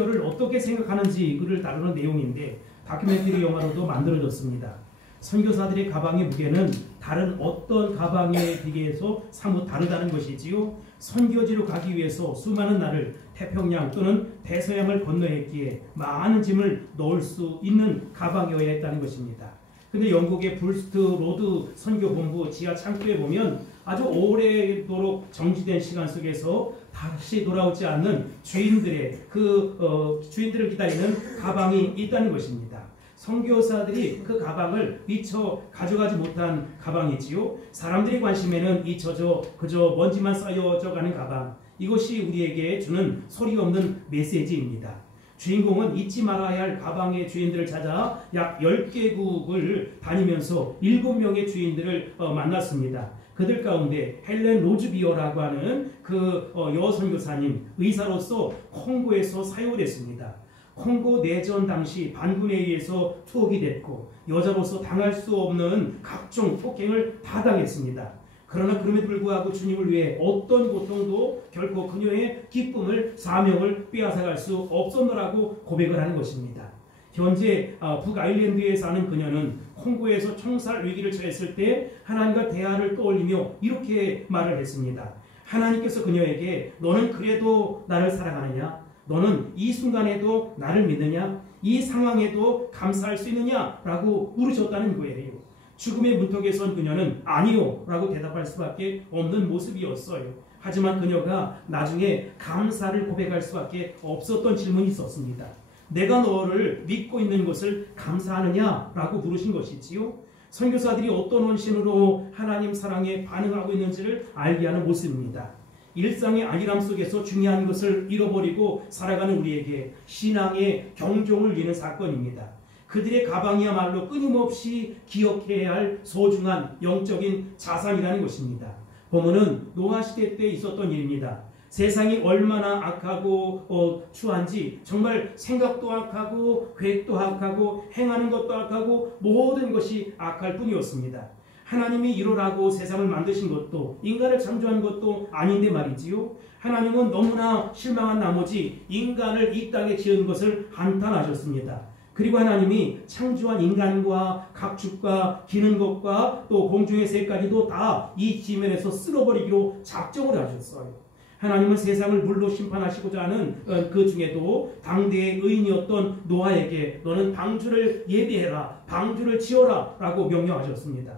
를 어떻게 생각하는지 그를 다루는 내용인데 다큐멘터리 영화로도 만들어졌습니다. 선교사들의 가방의 무게는 다른 어떤 가방에 비교해서 사뭇 다르다는 것이지요. 선교지로 가기 위해서 수많은 날을 태평양 또는 대서양을 건너했기에 많은 짐을 넣을 수 있는 가방이어야 했다는 것입니다. 근데 영국의 불스트 로드 선교본부 지하 창고에 보면 아주 오래도록 정지된 시간 속에서 다시 돌아오지 않는 주인들의 주인들을 기다리는 가방이 있다는 것입니다. 선교사들이 그 가방을 미처 가져가지 못한 가방이지요. 사람들의 관심에는 잊혀져 그저 먼지만 쌓여져 가는 가방. 이것이 우리에게 주는 소리 없는 메시지입니다. 주인공은 잊지 말아야 할 가방의 주인들을 찾아 약 10개국을 다니면서 7명의 주인들을 만났습니다. 그들 가운데 헬렌 로즈비어라고 하는 여선교사님, 의사로서 콩고에서 사역을 했습니다. 콩고 내전 당시 반군에 의해서 투옥이 됐고 여자로서 당할 수 없는 각종 폭행을 다 당했습니다. 그러나 그럼에도 불구하고 주님을 위해 어떤 고통도 결코 그녀의 기쁨을, 사명을 빼앗아갈 수 없었노라고 고백을 하는 것입니다. 현재 북아일랜드에 사는 그녀는 콩고에서 총살 위기를 처했을 때 하나님과 대화를 떠올리며 이렇게 말을 했습니다. 하나님께서 그녀에게 너는 그래도 나를 사랑하느냐? 너는 이 순간에도 나를 믿느냐? 이 상황에도 감사할 수 있느냐? 라고 물으셨다는 거예요. 죽음의 문턱에 선 그녀는 아니요 라고 대답할 수밖에 없는 모습이었어요. 하지만 그녀가 나중에 감사를 고백할 수밖에 없었던 질문이 있었습니다. 내가 너를 믿고 있는 것을 감사하느냐? 라고 물으신 것이지요. 선교사들이 어떤 원심으로 하나님 사랑에 반응하고 있는지를 알게 하는 모습입니다. 일상의 안일함 속에서 중요한 것을 잃어버리고 살아가는 우리에게 신앙의 경종을 울리는 사건입니다. 그들의 가방이야말로 끊임없이 기억해야 할 소중한 영적인 자산이라는 것입니다. 본문은 노아 시대 때 있었던 일입니다. 세상이 얼마나 악하고 추한지 정말 생각도 악하고 계획도 악하고 행하는 것도 악하고 모든 것이 악할 뿐이었습니다. 하나님이 이루라고 세상을 만드신 것도 인간을 창조한 것도 아닌데 말이지요. 하나님은 너무나 실망한 나머지 인간을 이 땅에 지은 것을 한탄하셨습니다. 그리고 하나님이 창조한 인간과 각축과 기는 것과 또 공중의 새까지도 다 이 지면에서 쓸어버리기로 작정을 하셨어요. 하나님은 세상을 물로 심판하시고자 하는 그 중에도 당대의 의인이었던 노아에게 너는 방주를 예비해라, 방주를 지어라 라고 명령하셨습니다.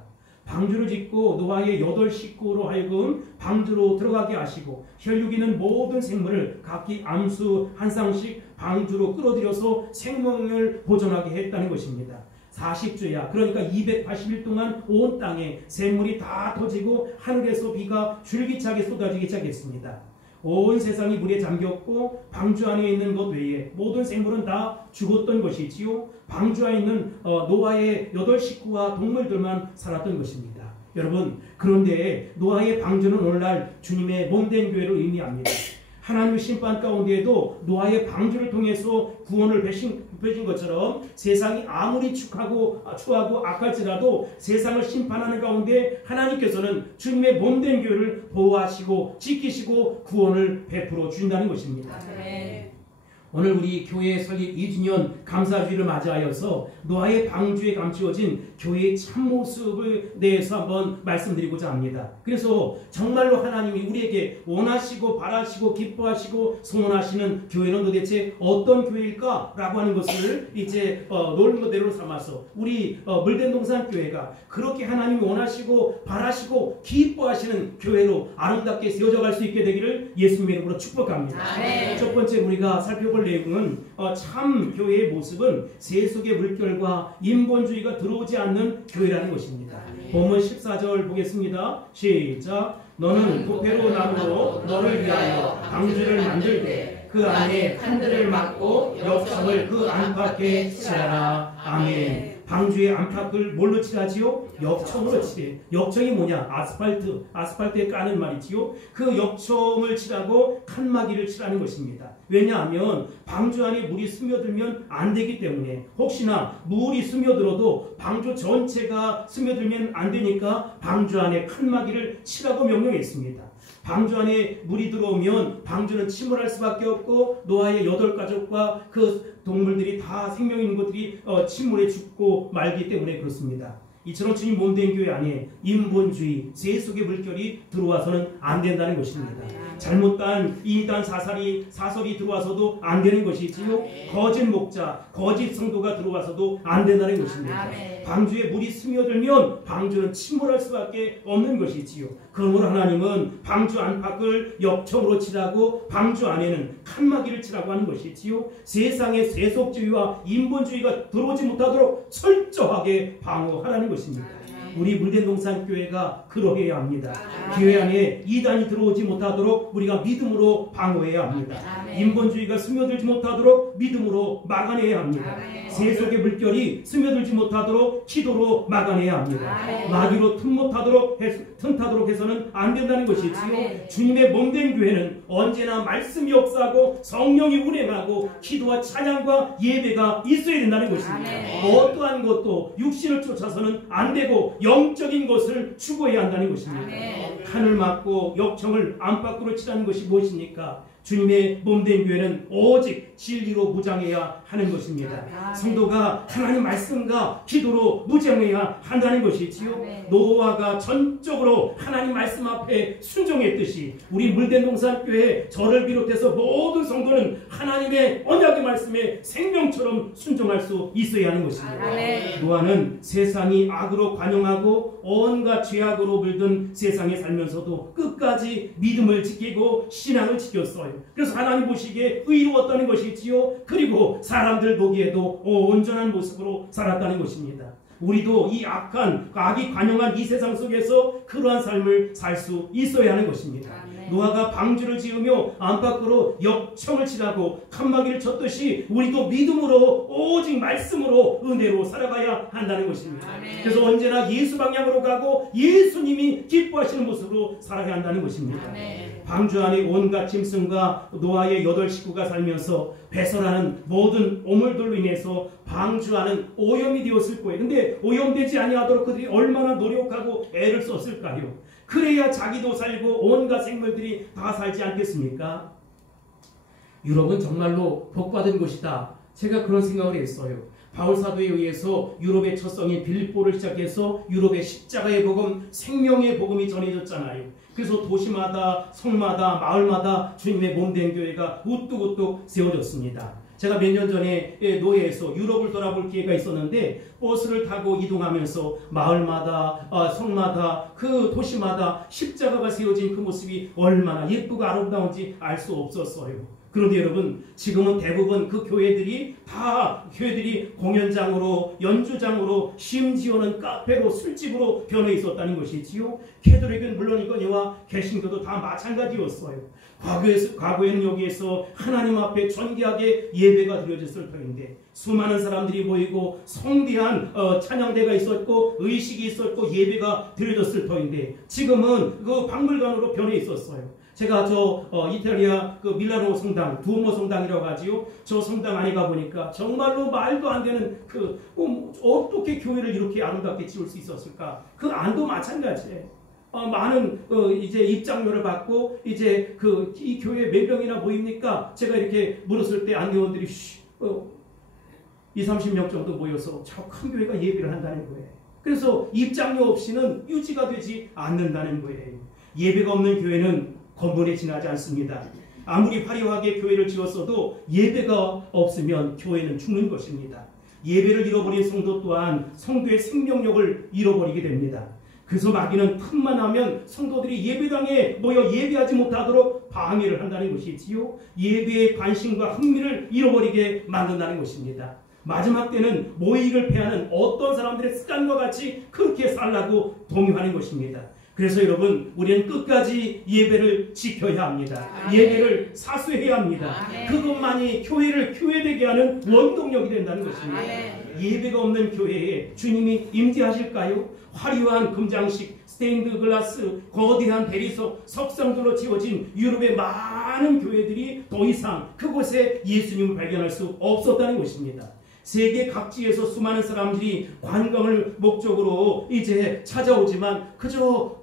방주를 짓고 노아의 8 식구로 하여금 방주로 들어가게 하시고 혈육 있는 모든 생물을 각기 암수 한 쌍씩 방주로 끌어들여서 생명을 보존하게 했다는 것입니다. 40주야 그러니까 280일 동안 온 땅에 샘물이 다 터지고 하늘에서 비가 줄기차게 쏟아지기 시작했습니다. 온 세상이 물에 잠겼고 방주 안에 있는 것 외에 모든 생물은 다 죽었던 것이지요. 방주 안에 있는 노아의 8 식구와 동물들만 살았던 것입니다. 여러분, 그런데 노아의 방주는 오늘날 주님의 몸된 교회를 의미합니다. 하나님의 심판 가운데에도 노아의 방주를 통해서 구원을 베신 것처럼 세상이 아무리 추하고 악할지라도 세상을 심판하는 가운데 하나님께서는 주님의 몸된 교회를 보호하시고 지키시고 구원을 베풀어 주신다는 것입니다. 네. 오늘 우리 교회 설립 2주년 감사주일을 맞이하여서 노아의 방주에 감추어진 교회의 참모습에 대해서 한번 말씀드리고자 합니다. 그래서 정말로 하나님이 우리에게 원하시고 바라시고 기뻐하시고 소원하시는 교회는 도대체 어떤 교회일까? 라고 하는 것을 이제 롤모델로 삼아서 우리 물된동산 교회가 그렇게 하나님이 원하시고 바라시고 기뻐하시는 교회로 아름답게 세워져 갈 수 있게 되기를 예수님의 이름으로 축복합니다. 네. 첫 번째 우리가 살펴볼 내용은 참 교회의 모습은 세속의 물결과 인본주의가 들어오지 않는 교회라는 것입니다. 본문 14절 보겠습니다. 시작. 너는 부패로 나무로 너를 위하여 방주를 만들되 그 안에 칸들을 막고 역청을 그 안팎에 칠하라. 아멘. 방주의 안팎을 뭘로 칠하지요? 역청으로 칠해. 역청이 뭐냐? 아스팔트에 까는 말이지요. 그 역청을 칠하고 칸막이를 칠하는 것입니다. 왜냐하면 방주 안에 물이 스며들면 안 되기 때문에 혹시나 물이 스며들어도 방주 전체가 스며들면 안 되니까 방주 안에 칸막이를 칠하고 명령했습니다. 방주 안에 물이 들어오면 방주는 침몰할 수밖에 없고 노아의 8가족과 그 동물들이 다 생명 있는 것들이 침몰해 죽고 말기 때문에 그렇습니다. 이처럼 주님 몸된 교회 안에 인본주의, 세속의 물결이 들어와서는 안 된다는 것입니다. 잘못된 이단 사설이 들어와서도 안 되는 것이지요. 거짓 목자, 거짓 성도가 들어와서도 안 된다는 것입니다. 방주에 물이 스며들면 방주는 침몰할 수밖에 없는 것이지요. 그러므로 하나님은 방주 안팎을 역청으로 칠하고 방주 안에는 칸막이를 칠하고 하는 것이지요. 세상의 세속주의와 인본주의가 들어오지 못하도록 철저하게 방어하라는 것입니다. 우리 물된동산교회가 그러해야 합니다. 교회 안에 이단이 들어오지 못하도록 우리가 믿음으로 방어해야 합니다. 인본주의가 스며들지 못하도록 믿음으로 막아내야 합니다. 세속의 물결이 스며들지 못하도록 기도로 막아내야 합니다. 마귀로 틈타도록 해서는 안 된다는 것이지요. 주님의 몸된 교회는 언제나 말씀이 역사하고 성령이 운행하고 기도와 찬양과 예배가 있어야 된다는 것입니다. 어떠한 것도 육신을 쫓아서는 안 되고 영적인 것을 추구해야 한다는 것입니다. 칸을 막고 역청을 안팎으로 칠하는 것이 무엇입니까? 주님의 몸된 교회는 오직 진리로 무장해야 하는 것입니다. 성도가 하나님 말씀과 기도로 무장해야 한다는 것이지요. 노아가 전적으로 하나님 말씀 앞에 순종했듯이 우리 물된동산교회 저를 비롯해서 모든 성도는 하나님의 언약의 말씀에 생명처럼 순종할 수 있어야 하는 것입니다. 노아는 세상이 악으로 관영하고 온갖 죄악으로 물든 세상에 살면서도 끝까지 믿음을 지키고 신앙을 지켰어요. 그래서 하나님 보시기에 의로웠다는 것이지요. 그리고 사람들 보기에도 온전한 모습으로 살았다는 것입니다. 우리도 이 악이 관영한 이 세상 속에서 그러한 삶을 살 수 있어야 하는 것입니다. 노아가 방주를 지으며 안팎으로 역청을 칠하고 칸막이를 쳤듯이 우리도 믿음으로 오직 말씀으로 은혜로 살아가야 한다는 것입니다. 그래서 언제나 예수 방향으로 가고 예수님이 기뻐하시는 모습으로 살아야 한다는 것입니다. 방주 안에 온갖 짐승과 노아의 8식구가 살면서 배설하는 모든 오물들로 인해서 방주 안은 오염이 되었을 거예요. 근데 오염되지 아니하도록 그들이 얼마나 노력하고 애를 썼을까요? 그래야 자기도 살고 온갖 생물들이 다 살지 않겠습니까? 유럽은 정말로 복받은 곳이다. 제가 그런 생각을 했어요. 바울 사도에 의해서 유럽의 첫 성인 빌립보를 시작해서 유럽의 십자가의 복음, 생명의 복음이 전해졌잖아요. 그래서 도시마다 성마다 마을마다 주님의 몸된 교회가 우뚝우뚝 세워졌습니다. 제가 몇 년 전에 노예에서 유럽을 돌아볼 기회가 있었는데 버스를 타고 이동하면서 마을마다 성마다 그 도시마다 십자가가 세워진 그 모습이 얼마나 예쁘고 아름다운지 알 수 없었어요. 그런데 여러분, 지금은 대부분 그 교회들이 공연장으로, 연주장으로, 심지어는 카페로, 술집으로 변해 있었다는 것이지요. 캐톨릭은 물론이거니와 개신교도 다 마찬가지였어요. 과거에는 여기에서 하나님 앞에 존귀하게 예배가 드려졌을 터인데 수많은 사람들이 모이고 성대한 찬양대가 있었고 의식이 있었고 예배가 드려졌을 터인데 지금은 그 박물관으로 변해 있었어요. 제가 이탈리아 그 밀라노 성당, 두오모 성당이라고 하지요. 저 성당 안에 가보니까 정말로 말도 안 되는 어떻게 교회를 이렇게 아름답게 지을 수 있었을까? 그 안도 마찬가지예요. 많은 이제 입장료를 받고 이제 이 교회 몇 명이나 모입니까? 제가 이렇게 물었을 때 안내원들이 20-30명 정도 모여서 저 큰 교회가 예배를 한다는 거예요. 그래서 입장료 없이는 유지가 되지 않는다는 거예요. 예배가 없는 교회는 건물에 지나지 않습니다. 아무리 화려하게 교회를 지었어도 예배가 없으면 교회는 죽는 것입니다. 예배를 잃어버린 성도 또한 성도의 생명력을 잃어버리게 됩니다. 그래서 마귀는 틈만 하면 성도들이 예배당에 모여 예배하지 못하도록 방해를 한다는 것이지요. 예배의 관심과 흥미를 잃어버리게 만든다는 것입니다. 마지막 때는 모익을 패하는 어떤 사람들의 습관과 같이 그렇게 살라고 동요하는 것입니다. 그래서 여러분, 우리는 끝까지 예배를 지켜야 합니다. 예배를 사수해야 합니다. 그것만이 교회를 교회되게 하는 원동력이 된다는 것입니다. 예배가 없는 교회에 주님이 임재하실까요? 화려한 금장식, 스테인드 글라스, 거대한 대리석, 석상들로 지어진 유럽의 많은 교회들이 더 이상 그곳에 예수님을 발견할 수 없었다는 것입니다. 세계 각지에서 수많은 사람들이 관광을 목적으로 이제 찾아오지만 그저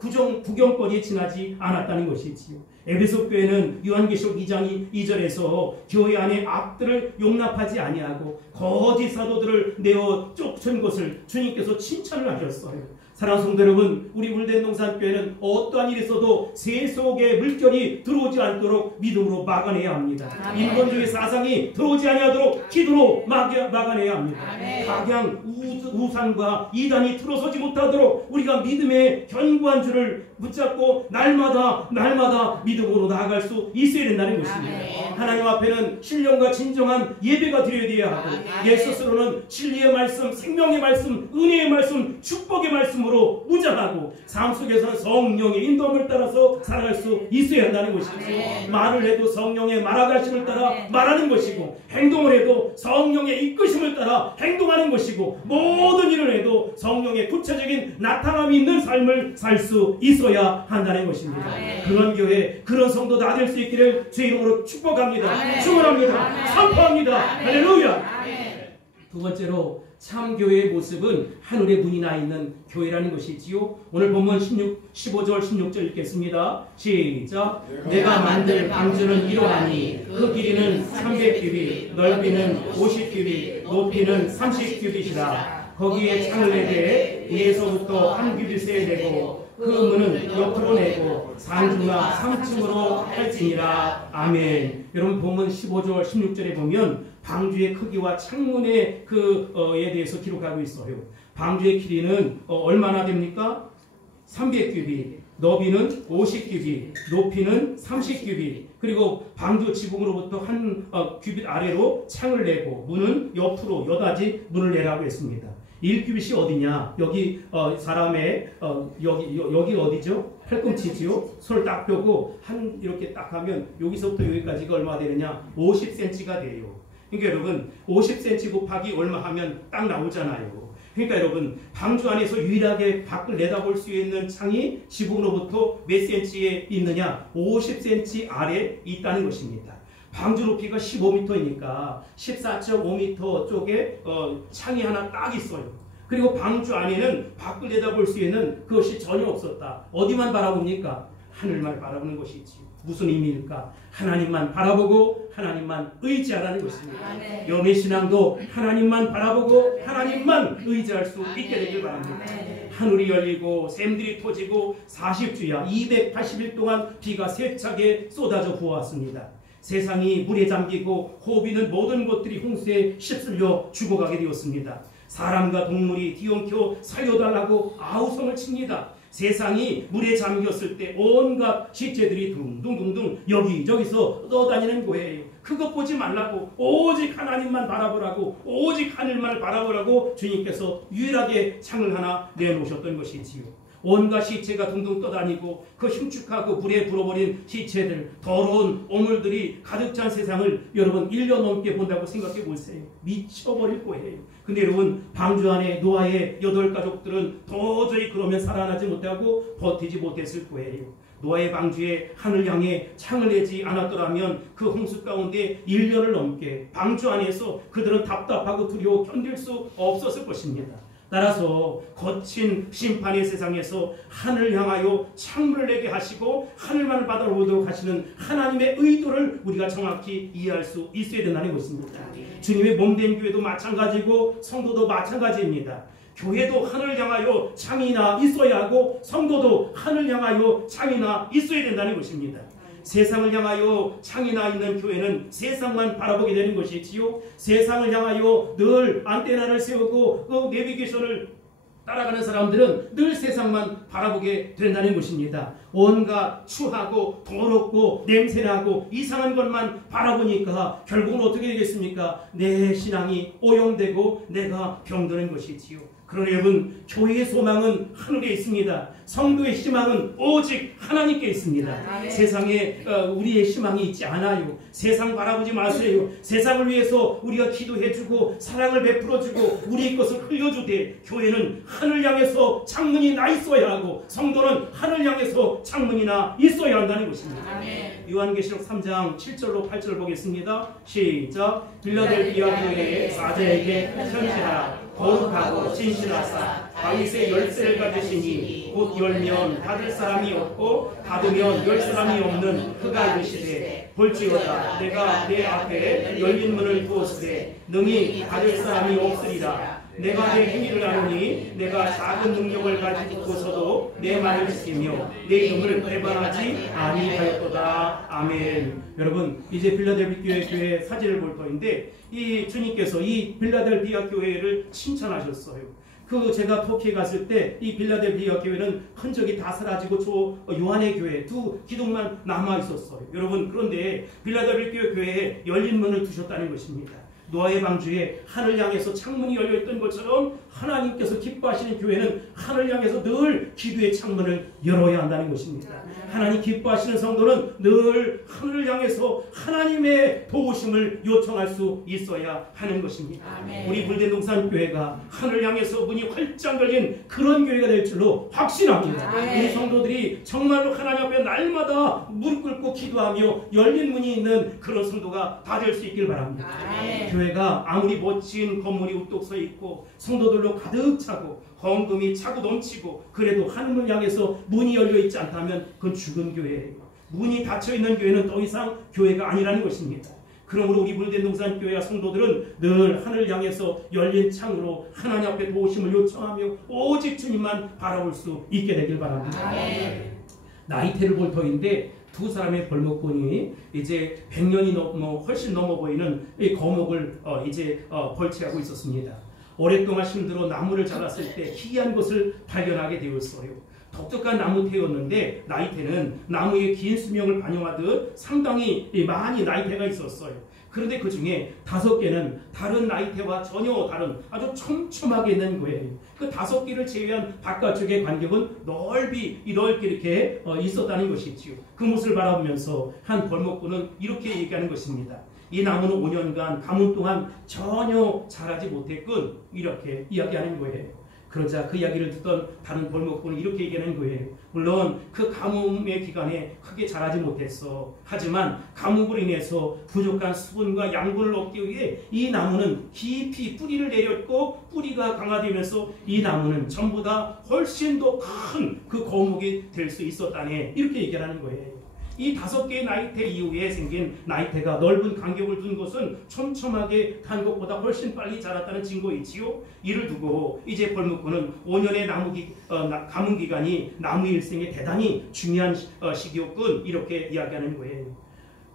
구경거리에 지나지 않았다는 것이지요. 에베소 교회는 요한계시록 2장 2절에서 교회 안에 악들을 용납하지 아니하고 거짓 사도들을 내어 쫓은 것을 주님께서 칭찬을 하셨어요. 사랑하는 성도 여러분, 우리 물대동산교회는 어떠한 일이 있어도 새 속에 물결이 들어오지 않도록 믿음으로 막아내야 합니다. 인본주의 사상이 들어오지 아니하도록 기도로 막아내야 합니다. 각양 우상과 이단이 들어서지 못하도록 우리가 믿음의 견고한 줄을 붙잡고 날마다 믿음으로 나아갈 수 있어야 된다는 것입니다. 하나님 앞에는 신령과 진정한 예배가 드려야 하고 예 스스로는 진리의 말씀, 생명의 말씀, 은혜의 말씀, 축복의 말씀으로 무장하고 삶 속에서는 성령의 인도함을 따라서 살아갈 수 있어야 한다는 것입니다. 말을 해도 성령의 말아가심을 따라 말하는 것이고 행동을 해도 성령의 이끄심을 따라 행동하는 것이고 모든 일을 해도 성령의 구체적인 나타남이 있는 삶을 살 수 있어야 한다는 것입니다. 그런 교회, 그런 성도 다 될 수 있기를 주 이름으로 축복합니다. 축원합니다. 선포합니다. 할렐루야. 두 번째로 참교회의 모습은 하늘의 문이 나 있는 교회라는 것이지요. 오늘 본문 15절 16절 읽겠습니다. 시작. 내가 만들 방주는 이러하니 그 길이는 300규빗, 넓이는 50규빗, 높이는 30규빗이라. 거기에 창을 내되 위에서부터 한 규빗에 내고 그 문은 옆으로 내고 상중하 3층으로 할지니라. 아멘. 여러분 본문 15절 16절에 보면 방주의 크기와 창문의 에 대해서 기록하고 있어요. 방주의 길이는 얼마나 됩니까? 300규빗, 너비는 50규빗, 높이는 30규빗, 그리고 방주 지붕으로부터 한 규빗 아래로 창을 내고 문은 옆으로 여닫이 문을 내라고 했습니다. 1규빗이 어디냐? 여기 사람의 여기 어디죠? 팔꿈치지요. 손을 딱 펴고 이렇게 딱 하면 여기서부터 여기까지가 얼마 되느냐? 50cm가 돼요. 그러니까 여러분 50cm 곱하기 얼마 하면 딱 나오잖아요. 그러니까 여러분 방주 안에서 유일하게 밖을 내다볼 수 있는 창이 지붕으로부터 몇 cm에 있느냐? 50cm 아래 있다는 것입니다. 방주 높이가 15m이니까 14.5m 쪽에 창이 하나 딱 있어요. 그리고 방주 안에는 밖을 내다볼 수 있는 그것이 전혀 없었다. 어디만 바라봅니까? 하늘만 바라보는 것이지. 무슨 의미일까? 하나님만 바라보고 하나님만 의지하라는 것입니다. 연애신앙도 하나님만 바라보고 하나님만 의지할 수 있게 되길 바랍니다. 하늘이 열리고 샘들이 터지고 40주야 280일 동안 비가 세차게 쏟아져 부어왔습니다. 세상이 물에 잠기고 호비는 모든 것들이 홍수에 휩쓸려 죽어가게 되었습니다. 사람과 동물이 뒤엉켜 살려달라고 아우성을 칩니다. 세상이 물에 잠겼을 때 온갖 시체들이 둥둥둥둥 여기저기서 떠다니는 거예요. 그것 보지 말라고 오직 하나님만 바라보라고 오직 하늘만 바라보라고 주님께서 유일하게 창을 하나 내놓으셨던 것이지요. 온갖 시체가 둥둥 떠다니고 그 흉측하고 물에 불어버린 시체들, 더러운 오물들이 가득 찬 세상을 여러분 1년 넘게 본다고 생각해 보세요. 미쳐버릴 거예요. 근데 여러분 방주 안에 노아의 8가족들은 도저히 그러면 살아나지 못하고 버티지 못했을 거예요. 노아의 방주에 하늘 향해 창을 내지 않았더라면 그 홍수 가운데 1년을 넘게 방주 안에서 그들은 답답하고 두려워 견딜 수 없었을 것입니다. 따라서 거친 심판의 세상에서 하늘을 향하여 창문을 내게 하시고 하늘만을 바라보도록 하시는 하나님의 의도를 우리가 정확히 이해할 수 있어야 된다는 것입니다. 주님의 몸된 교회도 마찬가지고 성도도 마찬가지입니다. 교회도 하늘을 향하여 창이나 있어야 하고 성도도 하늘을 향하여 창이나 있어야 된다는 것입니다. 세상을 향하여 창이나 있는 교회는 세상만 바라보게 되는 것이지요. 세상을 향하여 늘 안테나를 세우고 그 내비게이션을 따라가는 사람들은 늘 세상만 바라보게 된다는 것입니다. 온갖 추하고 더럽고 냄새나고 이상한 것만 바라보니까 결국은 어떻게 되겠습니까? 내 신앙이 오염되고 내가 병드는 것이지요. 그러나 여러분 교회의 소망은 하늘에 있습니다. 성도의 희망은 오직 하나님께 있습니다. 세상에 우리의 희망이 있지 않아요. 세상 바라보지 마세요. 세상을 위해서 우리가 기도해주고 사랑을 베풀어주고 우리의 것을 흘려주되 교회는 하늘 향해서 창문이 나 있어야 하고 성도는 하늘 향해서 창문이나 있어야 한다는 것입니다. 아멘. 요한계시록 3장 7절로 8절 보겠습니다. 시작. 빌라델비아 교회의 사제에게 편지하라. 거룩하고 진실하사 다윗의 열쇠를 가지시니 곧 열면 닫을 사람이 없고 닫으면 열 사람이 없는 그가 이르시되 볼지어다 내가 내 앞에 열린 문을 두었으되 능히 닫을 사람이 없으리라. 내가 내 행위를 아노니 내가 작은 능력을 가지고서도 내 말을 지키며 내 이름을 배반하지 아니하였도다. 아멘. 여러분 이제 빌라델비아 교회 사진을 볼 터인데 이 주님께서 이 빌라델비아 교회를 칭찬하셨어요. 제가 터키에 갔을 때 이 빌라델비아 교회는 흔적이 다 사라지고 요한의 교회 두 기둥만 남아 있었어요. 여러분 그런데 빌라델비아 교회에 열린 문을 두셨다는 것입니다. 노아의 방주에 하늘 향해서 창문이 열려있던 것처럼 하나님께서 기뻐하시는 교회는 하늘 향해서 늘 기도의 창문을 열어야 한다는 것입니다. 하나님 기뻐하시는 성도는 늘 하늘을 향해서 하나님의 도우심을 요청할 수 있어야 하는 것입니다. 아멘. 우리 불대동산 교회가 하늘을 향해서 문이 활짝 열린 그런 교회가 될 줄로 확신합니다. 아멘. 우리 성도들이 정말로 하나님 앞에 날마다 무릎 꿇고 기도하며 열린 문이 있는 그런 성도가 다 될 수 있길 바랍니다. 아멘. 교회가 아무리 멋진 건물이 우뚝 서 있고 성도들로 가득 차고 헌금이 차고 넘치고 그래도 하늘을 향해서 문이 열려 있지 않다면 그건 죽은 교회예요. 문이 닫혀 있는 교회는 더 이상 교회가 아니라는 것입니다. 그러므로 우리 불대동산 교회와 성도들은 늘 하늘을 향해서 열린 창으로 하나님 앞에 도우심을 요청하며 오직 주님만 바라볼 수 있게 되길 바랍니다. 아멘. 나이테를 볼 터인데 두 사람의 벌목꾼이 이제 100년이 훨씬 넘어 보이는 이 거목을 벌채하고 있었습니다. 오랫동안 힘들어 나무를 잘랐을 때 희귀한 것을 발견하게 되었어요. 독특한 나무테였는데 나이테는 나무의 긴 수명을 반영하듯 상당히 많이 나이테가 있었어요. 그런데 그 중에 5개는 다른 나이테와 전혀 다른 아주 촘촘하게 있는 거예요. 그 5개를 제외한 바깥쪽의 간격은 넓게 이렇게 있었다는 것이지요. 그 모습을 바라보면서 한 벌목꾼은 이렇게 얘기하는 것입니다. 이 나무는 5년간 가뭄 동안 전혀 자라지 못했군. 이렇게 이야기하는 거예요. 그러자 그 이야기를 듣던 다른 벌목꾼은 이렇게 얘기하는 거예요. 물론 그 가뭄의 기간에 크게 자라지 못했어. 하지만 가뭄으로 인해서 부족한 수분과 양분을 얻기 위해 이 나무는 깊이 뿌리를 내렸고 뿌리가 강화되면서 이 나무는 전보다 훨씬 더 큰 그 거목이 될 수 있었다네. 이렇게 얘기하는 거예요. 이 5개의 나이테 이후에 생긴 나이테가 넓은 간격을 둔 것은 촘촘하게 단 것보다 훨씬 빨리 자랐다는 증거이지요. 이를 두고 이제 벌목꾼은 5년의 가뭄 기간이 나무 일생에 대단히 중요한 시기였군. 이렇게 이야기하는 거예요.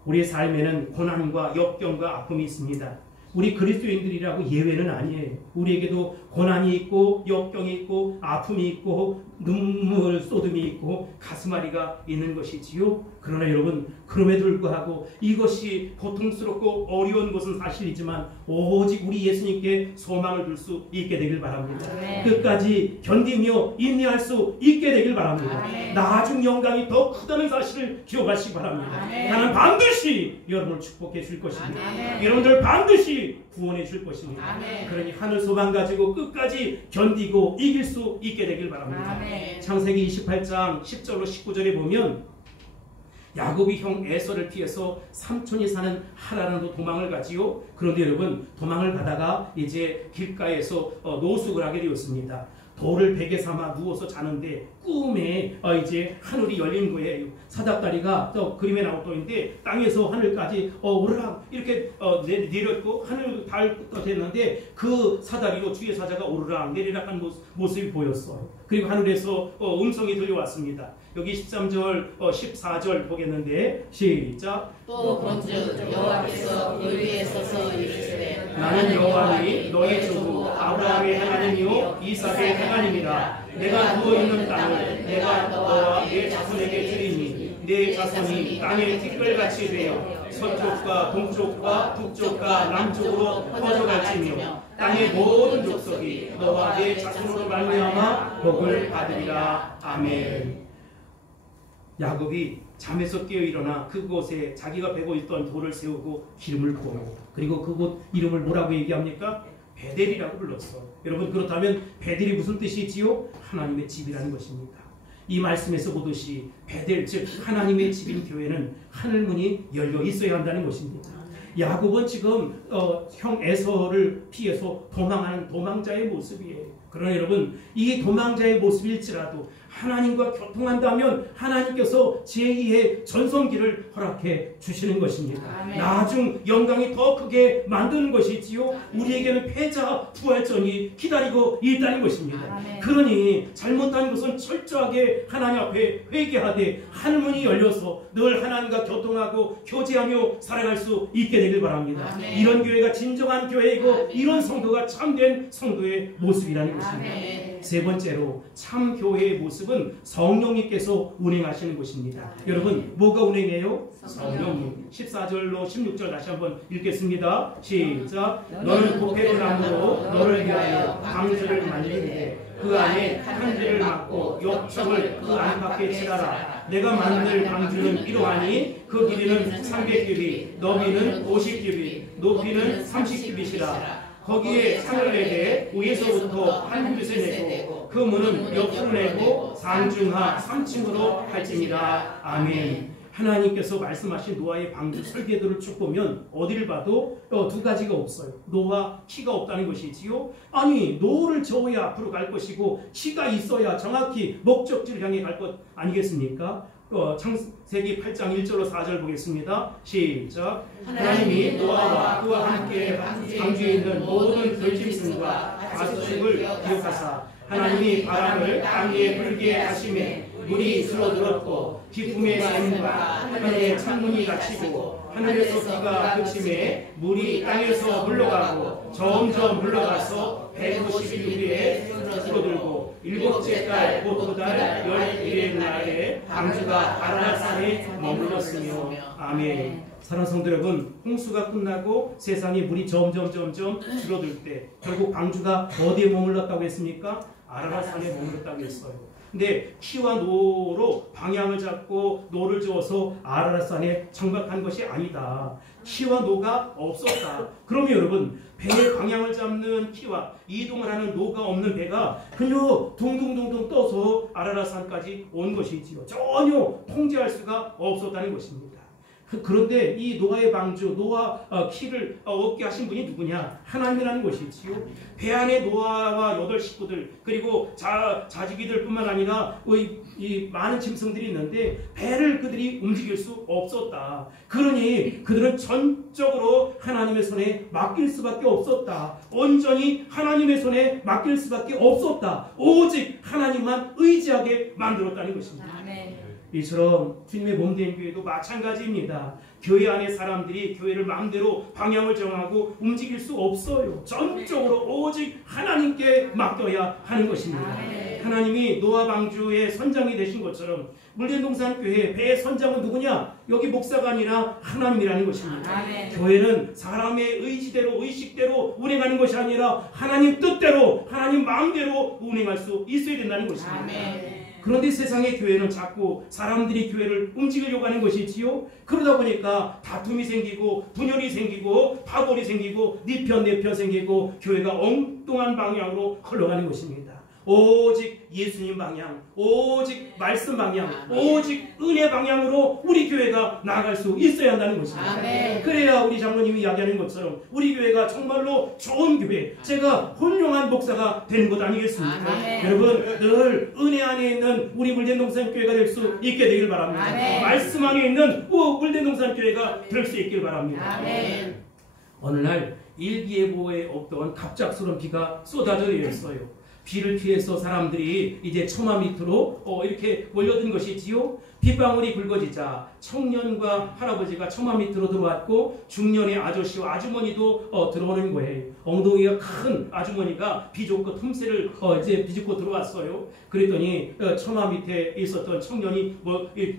우리의 삶에는 고난과 역경과 아픔이 있습니다. 우리 그리스도인들이라고 예외는 아니에요. 우리에게도 고난이 있고 역경이 있고 아픔이 있고 눈물 쏟음이 있고 가슴앓이가 있는 것이지요. 그러나 여러분 그럼에도 불구하고 이것이 고통스럽고 어려운 것은 사실이지만 오직 우리 예수님께 소망을 둘 수 있게 되길 바랍니다. 아멘. 끝까지 견디며 인내할 수 있게 되길 바랍니다. 아멘. 나중 영광이 더 크다는 사실을 기억하시기 바랍니다. 아멘. 나는 반드시 여러분을 축복해 줄 것입니다. 아멘. 여러분들 반드시 구원해 줄 것입니다. 아멘. 그러니 하늘 소망 가지고 끝까지 견디고 이길 수 있게 되길 바랍니다. 아멘. 창세기 28장 10절로 19절에 보면 야곱이 형 에서를 피해서 삼촌이 사는 하란으로 도망을 가지요. 그런데 여러분 도망을 가다가 이제 길가에서 노숙을 하게 되었습니다. 돌을 베개 삼아 누워서 자는데 꿈에 이제 하늘이 열린 거예요. 사닥다리가 또 그림에 나올 터인데 땅에서 하늘까지 오르락 이렇게 내렸고 하늘 닿을 됐는데 그 사다리로 주의 사자가 오르락 내리락 한 모습이 보였어요. 그리고 하늘에서 음성이 들려왔습니다. 여기 13절 14절 보겠는데 시작. 또 본즉 여호와께서 물 위에 서서 이르시되 나는 여호와니 너의 조부 아브라함의 하나님이요 이삭의 하나님이라. 내가 누워있는 땅을 내가 너와 내 자손에게 주리니 내 자손이 땅의 티끌같이 되어 서쪽과 동쪽과 북쪽과 남쪽으로 퍼져갈지며 땅의 모든 족속이 너와 내 자손으로 말미암아 복을 받으리라. 아멘. 야곱이 잠에서 깨어 일어나 그곳에 자기가 베고 있던 돌을 세우고 기름을 부어요. 그리고 그곳 이름을 뭐라고 얘기합니까? 베델이라고 불렀어. 여러분 그렇다면 베델이 무슨 뜻이지요? 하나님의 집이라는 것입니다. 이 말씀에서 보듯이 베델 즉 하나님의 집인 교회는 하늘문이 열려 있어야 한다는 것입니다. 야곱은 지금 형 에서를 피해서 도망하는 도망자의 모습이에요. 그러나 여러분 이 도망자의 모습일지라도 하나님과 교통한다면 하나님께서 제2의 전성기를 허락해 주시는 것입니다. 아멘. 나중 영광이 더 크게 만드는 것이지요. 우리에게는 패자 부활전이 기다리고 있다는 것입니다. 아멘. 그러니 잘못한 것은 철저하게 하나님 앞에 회개하되 하늘문이 열려서 늘 하나님과 교통하고 교제하며 살아갈 수 있게 되길 바랍니다. 아멘. 이런 교회가 진정한 교회이고 아멘. 이런 성도가 참된 성도의 모습이라는 것입니다. 아멘. 세 번째로 참 교회의 모습은 성령님께서 운행하시는 것입니다. 아멘. 여러분 뭐가 운행해요? 성령. 성령님. 14절로 16절 다시 한번 읽겠습니다. 시작. 너는 보배로 나무로 너를 위하여 방주를 만드는데 그 안에 한대를 막고 욕정을 그 안팎에 칠하라. 내가 만들 방주는 이러하니 그 길이는 300규빗, 너비는 50규빗, 높이는 30규빗이라. 거기에 창을 내되 위에서부터 한 규빗을 내고 그 문은 옆으로 내고 상중하 3층으로 할지니라. 아멘. 하나님께서 말씀하신 노아의 방주 설계도를 쭉 보면 어디를 봐도 두 가지가 없어요. 노와 키가 없다는 것이지요. 아니 노를 저어야 앞으로 갈 것이고 키가 있어야 정확히 목적지를 향해 갈 것 아니겠습니까? 창세기 8장 1절로 4절 보겠습니다. 시작. 하나님이 노아와 그와 함께 방주에 있는 모든 들짐승과 가축을 기억하사 하나님이 바람을 땅 위에 불게 하심에 물이 줄어들었고 기쁨의 샘과 하늘의 창문이 닫히고 하늘에서 비가 그침에 물이 땅에서 물러가고 점점 물러가서 150일 후에 줄어들고 일곱째 달 곧달 11일의 날에 방주가 아라산에 머물렀으며. 아멘. 사랑하는 성도 여러분, 홍수가 끝나고 세상에 물이 점점 줄어들 때 결국 방주가 어디에 머물렀다고 했습니까? 아라산에 머물렀다고 했어요. 근데 키와 노로 방향을 잡고 노를 저어서 아라산에 정박한 것이 아니다. 키와 노가 없었다. 그러면 여러분 배의 방향을 잡는 키와 이동을 하는 노가 없는 배가 그냥 둥둥둥둥 떠서 아라라산까지 온 것이지요. 전혀 통제할 수가 없었다는 것입니다. 그런데 이 노아의 방주, 노아 키를 얻게 하신 분이 누구냐? 하나님이라는 것이지요. 배 안에 노아와 8 식구들 그리고 자지기들 뿐만 아니라 이 많은 짐승들이 있는데 배를 그들이 움직일 수 없었다. 그러니 그들은 전적으로 하나님의 손에 맡길 수밖에 없었다. 온전히 하나님의 손에 맡길 수밖에 없었다. 오직 하나님만 의지하게 만들었다는 것입니다. 아멘. 이처럼 주님의 몸된 교회도 마찬가지입니다. 교회 안에 사람들이 교회를 마음대로 방향을 정하고 움직일 수 없어요. 전적으로 오직 하나님께 맡겨야 하는 것입니다. 하나님이 노아 방주의 선장이 되신 것처럼 물된동산 교회 배의 선장은 누구냐? 여기 목사가 아니라 하나님이라는 것입니다. 아멘. 교회는 사람의 의지대로 의식대로 운행하는 것이 아니라 하나님 뜻대로 하나님 마음대로 운행할 수 있어야 된다는 것입니다. 아멘. 그런데 세상의 교회는 자꾸 사람들이 교회를 움직이려고 하는 것이지요. 그러다 보니까 다툼이 생기고 분열이 생기고 파벌이 생기고 네 편 내 편 생기고 교회가 엉뚱한 방향으로 흘러가는 것입니다. 오직 예수님 방향, 오직 말씀 방향, 오직 은혜 방향으로 우리 교회가 나아갈 수 있어야 한다는 것입니다. 아멘. 그래야 우리 장로님이 이야기하는 것처럼 우리 교회가 정말로 좋은 교회, 제가 훌륭한 목사가 되는 것 아니겠습니까? 아멘. 여러분 늘 은혜 안에 있는 우리 물된동산 교회가 될 수 있게 되길 바랍니다. 아멘. 말씀 안에 있는 물된동산 교회가 될 수 있길 바랍니다. 아멘. 어느 날 일기예보에 없던 갑작스러운 비가 쏟아져 내렸어요. 비를 피해서 사람들이 이제 처마 밑으로 이렇게 몰려든 것이지요. 빗방울이 굵어지자 청년과 할아버지가 처마 밑으로 들어왔고 중년의 아저씨와 아주머니도 들어오는 거예요. 엉덩이가 큰 아주머니가 비좁고 틈새를 이제 비집고 들어왔어요. 그랬더니 처마 밑에 있었던 청년이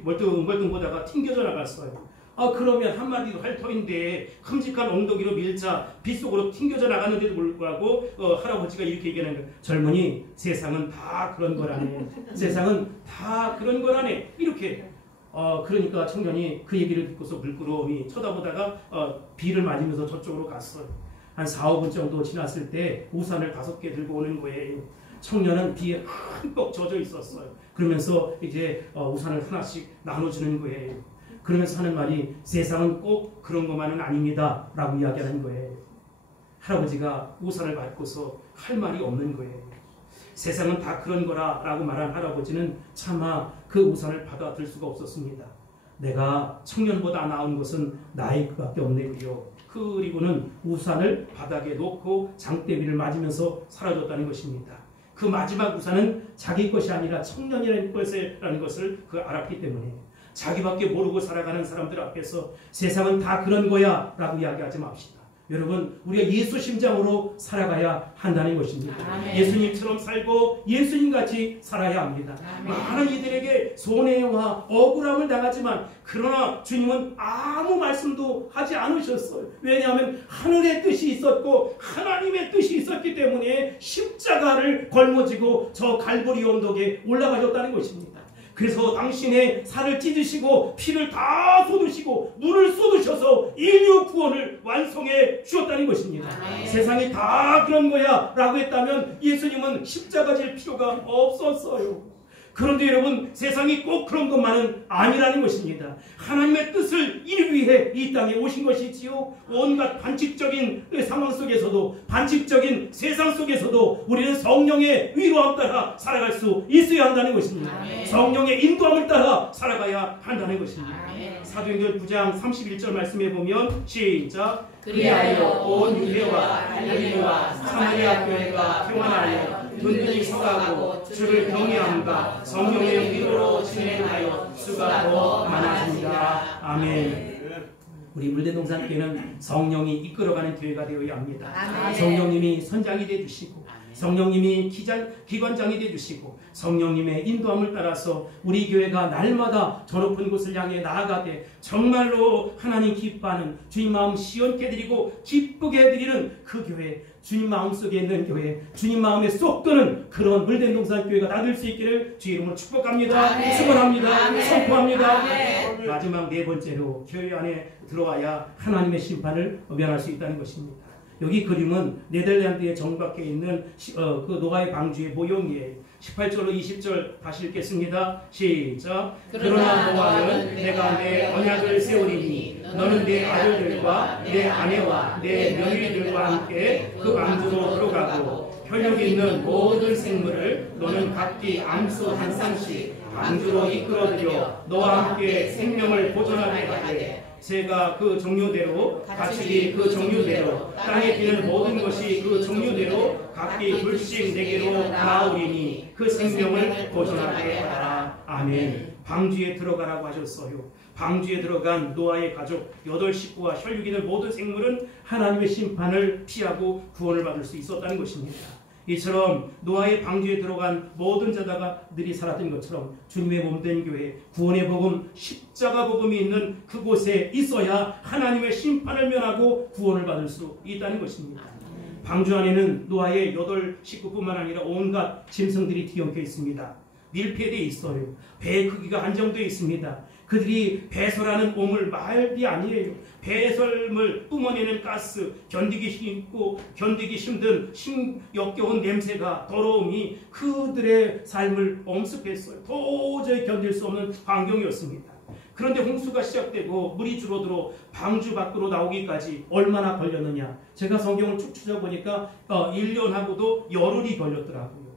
멀뚱멀뚱 보다가 튕겨져 나갔어요. 그러면 한마디도 할 터인데 큼직한 엉덩이로 밀자 빗속으로 튕겨져 나갔는데도 불구하고 할아버지가 이렇게 얘기하는 거예요. 젊은이, 세상은 다 그런 거라네. 세상은 다 그런 거라네. 이렇게 그러니까 청년이 그 얘기를 듣고서 물끄러미 쳐다보다가 비를 맞으면서 저쪽으로 갔어요. 한 4, 5분 정도 지났을 때 우산을 5개 들고 오는 거예요. 청년은 비에 흠뻑 젖어 있었어요. 그러면서 이제 우산을 하나씩 나눠주는 거예요. 그러면서 하는 말이 세상은 꼭 그런 것만은 아닙니다 라고 이야기하는 거예요. 할아버지가 우산을 받고서 할 말이 없는 거예요. 세상은 다 그런 거라 라고 말한 할아버지는 차마 그 우산을 받아들 수가 없었습니다. 내가 청년보다 나은 것은 나의 그밖에 없네요. 그리고는 우산을 바닥에 놓고 장대비를 맞으면서 사라졌다는 것입니다. 그 마지막 우산은 자기 것이 아니라 청년이라는 것을 알았기 때문에 자기밖에 모르고 살아가는 사람들 앞에서 세상은 다 그런 거야 라고 이야기하지 맙시다. 여러분, 우리가 예수 심장으로 살아가야 한다는 것입니다. 아멘. 예수님처럼 살고 예수님같이 살아야 합니다. 아멘. 많은 이들에게 손해와 억울함을 당하지만 그러나 주님은 아무 말씀도 하지 않으셨어요. 왜냐하면 하늘의 뜻이 있었고 하나님의 뜻이 있었기 때문에 십자가를 걸머지고 저 갈보리 언덕에 올라가셨다는 것입니다. 그래서 당신의 살을 찢으시고 피를 다 쏟으시고 물을 쏟으셔서 인류 구원을 완성해 주셨다는 것입니다. 아멘. 세상이 다 그런 거야 라고 했다면 예수님은 십자가 질 필요가 없었어요. 그런데 여러분, 세상이 꼭 그런 것만은 아니라는 것입니다. 하나님의 뜻을 이루기 위해 이 땅에 오신 것이지요. 온갖 반칙적인 상황 속에서도, 반칙적인 세상 속에서도 우리는 성령의 위로함 따라 살아갈 수 있어야 한다는 것입니다. 아멘. 성령의 인도함을 따라 살아가야 한다는 것입니다. 아멘. 사도행전 9장 31절 말씀해 보면 시작. 그리하여 온 유대와 갈릴리와 사마리아 교회가 평안하여 든든히 서가고 주를 경외함과 성령의 위로로 진행하여 수가 더 많아집니다. 아멘. 우리 물대동산교회는 성령이 이끌어가는 교회가 되어야 합니다. 아멘. 성령님이 선장이 되어주시고 성령님이 기관장이 되어주시고 성령님의 인도함을 따라서 우리 교회가 날마다 저 높은 곳을 향해 나아가되 정말로 하나님 기뻐하는 주님 마음 시원케 해드리고 기쁘게 해드리는 그 교회, 주님 마음속에 있는 교회, 주님 마음에 쏙 드는 그런 물대동산교회가 다 될 수 있기를 주의 이름으로 축복합니다. 아멘. 축원합니다. 아멘. 선포합니다. 아멘. 마지막 네 번째로 교회 안에 들어와야 하나님의 심판을 면할 수 있다는 것입니다. 여기 그림은 네덜란드에 정박해 있는 그 노아의 방주의 모형이에요. 18절로 20절 다시 읽겠습니다. 시작. 그러나 노아는 내가 내 언약을 세우리니 너는 내 아들들과 내 아내와 내 며느리들과 함께 그 방주로 들어가고 혈육 있는 모든 생물을 너는 각기 암수 한 쌍씩 방주로 이끌어들여 너와 함께 생명을 보존하게 하되 새가 그 종류대로 가축이 그 종류대로 땅에 피는 모든 것이 그 종류대로 각기 둘씩 내게로 나오리니 그 생명을 보존하게 하라. 아멘. 방주에 들어가라고 하셨어요. 방주에 들어간 노아의 가족 8식구와 혈육 있는 모든 생물은 하나님의 심판을 피하고 구원을 받을 수 있었다는 것입니다. 이처럼 노아의 방주에 들어간 모든 자들이 살았던 것처럼 주님의 몸된 교회, 구원의 복음, 십자가 복음이 있는 그곳에 있어야 하나님의 심판을 면하고 구원을 받을 수 있다는 것입니다. 방주 안에는 노아의 8식구뿐만 아니라 온갖 짐승들이 뒤엉켜 있습니다. 밀폐되어 있어요. 배의 크기가 한정되어 있습니다. 그들이 배설하는 오물 말이 아니에요. 배설물 뿜어내는 가스, 견디기 힘든 역겨운 냄새가, 더러움이 그들의 삶을 엄습했어요. 도저히 견딜 수 없는 환경이었습니다. 그런데 홍수가 시작되고 물이 줄어들어 방주 밖으로 나오기까지 얼마나 걸렸느냐. 제가 성경을 쭉 추적보니까 1년하고도 열흘이 걸렸더라고요.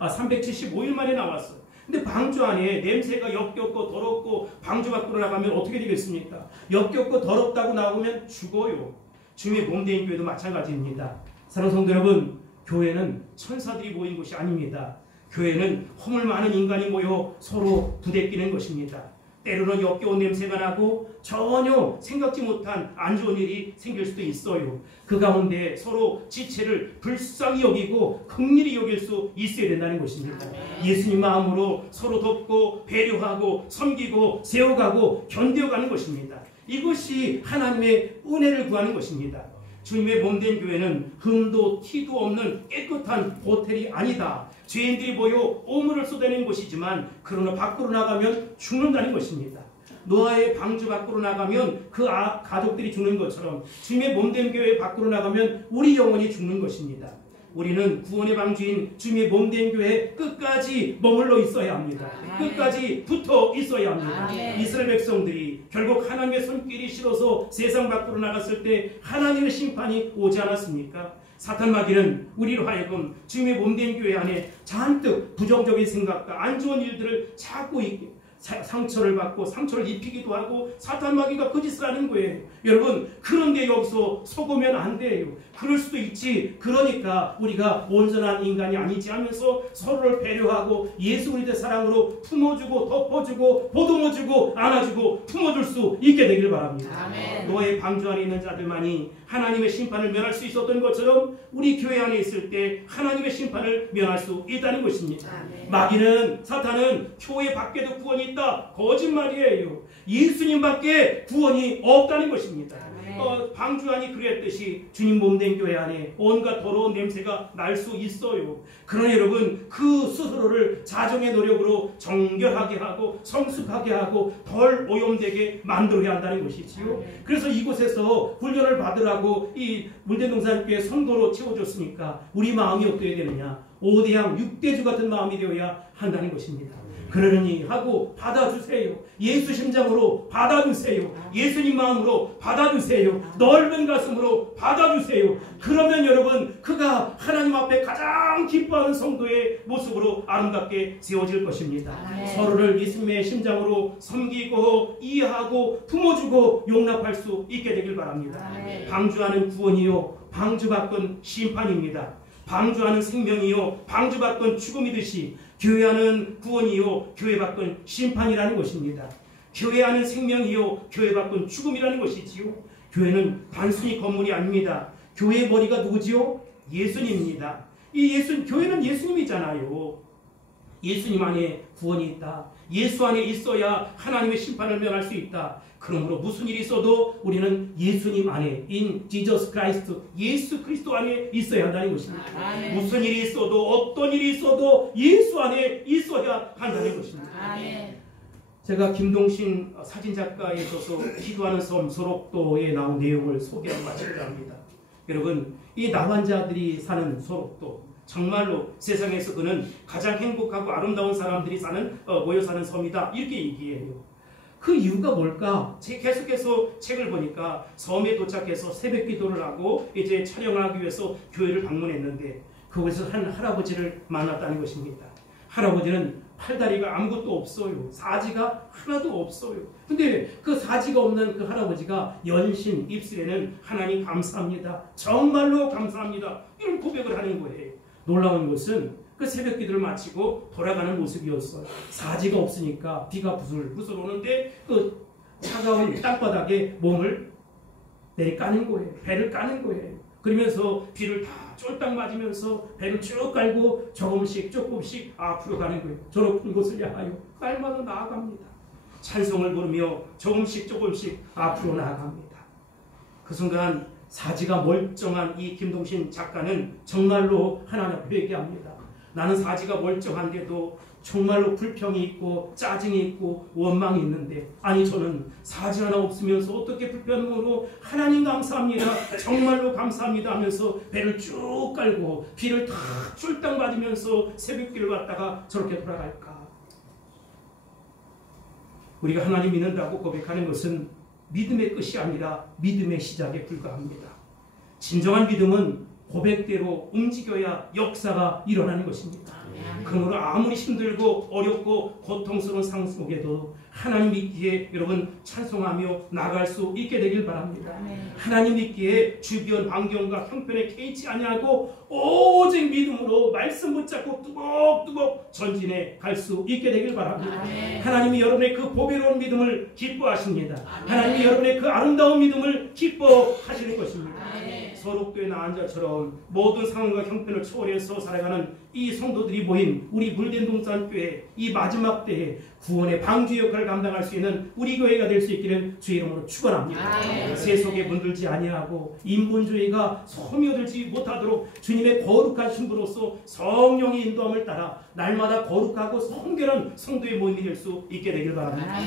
375일 만에 나왔어요. 근데 방주 안에 냄새가 역겹고 더럽고 방주 밖으로 나가면 어떻게 되겠습니까? 역겹고 더럽다고 나오면 죽어요. 주님의 몸된 교회도 마찬가지입니다. 사랑하는 성도 여러분, 교회는 천사들이 모인 곳이 아닙니다. 교회는 허물 많은 인간이 모여 서로 부대끼는 것입니다. 때로는 역겨운 냄새가 나고 전혀 생각지 못한 안 좋은 일이 생길 수도 있어요. 그 가운데 서로 지체를 불쌍히 여기고 긍휼히 여길 수 있어야 된다는 것입니다. 예수님 마음으로 서로 돕고 배려하고 섬기고 세워가고 견뎌가는 것입니다. 이것이 하나님의 은혜를 구하는 것입니다. 주님의 몸된 교회는 흠도 티도 없는 깨끗한 호텔이 아니다. 죄인들이 모여 오물을 쏟아내는 곳이지만 그러나 밖으로 나가면 죽는다는 것입니다. 노아의 방주 밖으로 나가면 그 가족들이 죽는 것처럼 주님의 몸된 교회 밖으로 나가면 우리 영혼이 죽는 것입니다. 우리는 구원의 방주인 주님의 몸된 교회에 끝까지 머물러 있어야 합니다. 끝까지 붙어 있어야 합니다. 아멘. 이스라엘 백성들이 결국 하나님의 손길이 싫어서 세상 밖으로 나갔을 때 하나님의 심판이 오지 않았습니까? 사탄 마귀는 우리로 하여금 주님의 몸된 교회 안에 잔뜩 부정적인 생각과 안 좋은 일들을 자꾸 상처를 받고 상처를 입히기도 하고 사탄 마귀가 그 짓을 하는 거예요. 여러분, 그런데 여기서 속으면 안 돼요. 그럴 수도 있지. 그러니까 우리가 온전한 인간이 아니지 하면서 서로를 배려하고 예수 그리스도의 사랑으로 품어주고 덮어주고 보듬어주고 안아주고 품어줄 수 있게 되길 바랍니다. 아멘. 노아의 방주 안에 있는 자들만이 하나님의 심판을 면할 수 있었던 것처럼 우리 교회 안에 있을 때 하나님의 심판을 면할 수 있다는 것입니다. 아멘. 마귀는, 사탄은 교회 밖에도 구원이 있다, 거짓말이에요. 예수님밖에 구원이 없다는 것입니다. 방주 안이 그랬듯이 주님 몸된 교회 안에 온갖 더러운 냄새가 날 수 있어요. 그러나 여러분, 그 스스로를 자정의 노력으로 정결하게 하고 성숙하게 하고 덜 오염되게 만들어야 한다는 것이지요. 그래서 이곳에서 훈련을 받으라고 이 물대동산교회 성도로 채워줬으니까 우리 마음이 어떻게 되느냐? 5대양 6대주 같은 마음이 되어야 한다는 것입니다. 그러니 하고 받아주세요. 예수 심장으로 받아주세요. 예수님 마음으로 받아주세요. 넓은 가슴으로 받아주세요. 그러면 여러분, 그가 하나님 앞에 가장 기뻐하는 성도의 모습으로 아름답게 세워질 것입니다. 아멘. 서로를 예수님의 심장으로 섬기고 이해하고 품어주고 용납할 수 있게 되길 바랍니다. 아멘. 방주하는 구원이요, 방주 밖은 심판입니다. 방주하는 생명이요, 방주 밖은 죽음이듯이 교회하는 구원이요, 교회 밖은 심판이라는 것입니다. 교회하는 생명이요, 교회 밖은 죽음이라는 것이지요. 교회는 단순히 건물이 아닙니다. 교회의 머리가 누구지요? 예수님입니다. 교회는 예수님이잖아요. 예수님 안에 구원이 있다. 예수 안에 있어야 하나님의 심판을 면할 수 있다. 그러므로 무슨 일이 있어도 우리는 예수님 안에, in Jesus Christ, 예수 그리스도 안에 있어야 한다는 것입니다. 아멘. 무슨 일이 있어도, 어떤 일이 있어도 예수 안에 있어야 한다는 것입니다. 아멘. 제가 김동신 사진작가에 있어서 기도하는 섬 소록도에 나온 내용을 소개하고 마치려 합니다. 여러분, 이 나환자들이 사는 소록도, 정말로 세상에서 그는 가장 행복하고 아름다운 사람들이 모여 사는 섬이다, 이렇게 얘기해요. 그 이유가 뭘까? 계속해서 책을 보니까 섬에 도착해서 새벽 기도를 하고 이제 촬영하기 위해서 교회를 방문했는데 거기서 한 할아버지를 만났다는 것입니다. 할아버지는 팔다리가 아무것도 없어요. 사지가 하나도 없어요. 근데 그 사지가 없는 그 할아버지가 연신 입술에는 하나님 감사합니다, 정말로 감사합니다, 이런 고백을 하는 거예요. 놀라운 것은 그 새벽 기도를 마치고 돌아가는 모습이었어요. 사지가 없으니까 비가 부슬부슬 오는데 그 차가운 땅바닥에 몸을 내리까는 거예요. 배를 까는 거예요. 그러면서 비를 다 쫄딱 맞으면서 배를 쭉 깔고 조금씩 앞으로 가는 거예요. 저 높은 곳을 향하여 날마다 나아갑니다. 찬송을 부르며 조금씩 앞으로 나아갑니다. 그 순간 사지가 멀쩡한 이 김동신 작가는 정말로 하나님 앞에 회개합니다. 나는 사지가 멀쩡한데도 정말로 불평이 있고 짜증이 있고 원망이 있는데, 아니 저는 사지 하나 없으면서 어떻게 불평으로 하나님 감사합니다, 정말로 감사합니다 하면서 배를 쭉 깔고 비를 다 쫄딱 맞으면서 새벽길을 왔다가 저렇게 돌아갈까? 우리가 하나님 믿는다고 고백하는 것은 믿음의 끝이 아니라 믿음의 시작에 불과합니다. 진정한 믿음은 고백대로 움직여야 역사가 일어나는 것입니다. 그러므로 아무리 힘들고 어렵고 고통스러운 상황 속에도 하나님 믿기에 여러분 찬송하며 나갈 수 있게 되길 바랍니다. 하나님 믿기에 주변 환경과 형편에 개의치 아니하고 오직 믿음으로 말씀 붙잡고 뚜벅뚜벅 전진해 갈 수 있게 되길 바랍니다. 하나님이 여러분의 그 보배로운 믿음을 기뻐하십니다. 하나님이 여러분의 그 아름다운 믿음을 기뻐하시는 것입니다. 소록도에 나은 자처럼 모든 상황과 형편을 초월해서 살아가는 이 성도들이 모인 우리 물대동산교회 이 마지막 때에 구원의 방주 역할을 감당할 수 있는 우리 교회가 될 수 있기를 주의 이름으로 축원합니다. 세속에 물들지 아니하고 인본주의가 소미어들지 못하도록 주님의 거룩한 신부로서 성령의 인도함을 따라 날마다 거룩하고 성결한 성도의 모임이 될 수 있게 되길 바랍니다.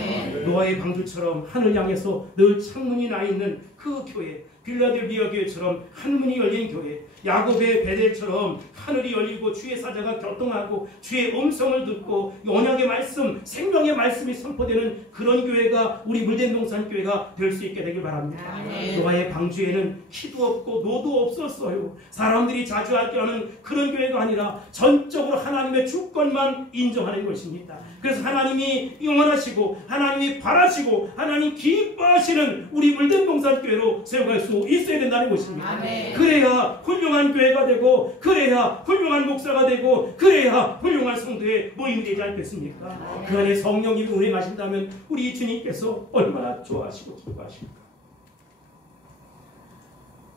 노아의 방주처럼 하늘 향해서 늘 창문이 나 있는 그 교회, 빌라델비아 교회처럼 한문이 열린 교회, 야곱의 베델처럼 하늘이 열리고 주의 사자가 교통하고 주의 음성을 듣고 언약의 말씀, 생명의 말씀이 선포되는 그런 교회가 우리 물된동산 교회가 될 수 있게 되길 바랍니다. 노아의 방주에는 키도 없고 노도 없었어요. 사람들이 자주 하는 그런 교회가 아니라 전적으로 하나님의 주권만 인정하는 것입니다. 그래서 하나님이 영원하시고 하나님이 바라시고 하나님 기뻐하시는 우리 물된동산 교회로 세워갈 수 있어야 된다는 것입니다. 그래야 훌륭한 교회가 되고 그래야 훌륭한 목사가 되고 그래야 훌륭한 성도의 모임이 되지 않겠습니까? 그 안에 성령님이 운행하신다면 우리 주님께서 얼마나 좋아하시고 기뻐하실까.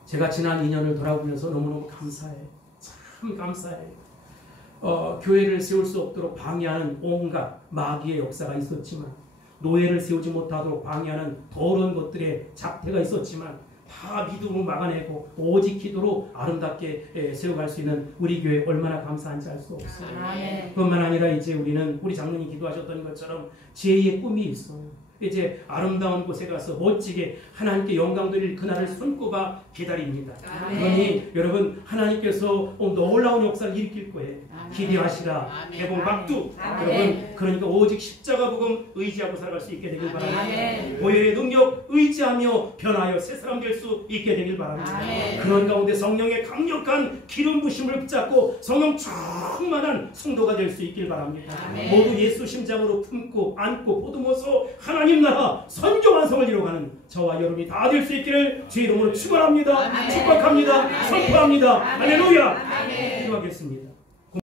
제가 지난 2년을 돌아보면서 너무너무 감사해요. 참 감사해요. 교회를 세울 수 없도록 방해하는 온갖 마귀의 역사가 있었지만, 노예를 세우지 못하도록 방해하는 더러운 것들의 작태가 있었지만 다 믿음으로 막아내고 오직 기도로 아름답게 세워갈 수 있는 우리 교회 얼마나 감사한지 알 수 없어요. 그뿐만 아니라 이제 우리는 우리 장로님 기도하셨던 것처럼 제2의 꿈이 있어요. 이제 아름다운 곳에 가서 멋지게 하나님께 영광 드릴 그날을 손꼽아 기다립니다. 그러니 여러분, 하나님께서 놀라운 역사를 일으킬 거예요. 기대하시라. 개봉 막두. 여러분, 그러니까 오직 십자가 복음 의지하고 살아갈 수 있게 되길 바랍니다. 보혈의 능력 의지하며 변하여 새 사람 될 수 있게 되길 바랍니다. 그런 가운데 성령의 강력한 기름 부심을 붙잡고 성령 충만한 성도가 될 수 있길 바랍니다. 모두 예수 심장으로 품고 안고 보듬어서 하나님 나라 선교 완성을 이루어가는 저와 여러분이 다 될 수 있기를 주의 이름으로 축원합니다. 축복합니다. 선포합니다. 할렐루야. 기도하겠습니다.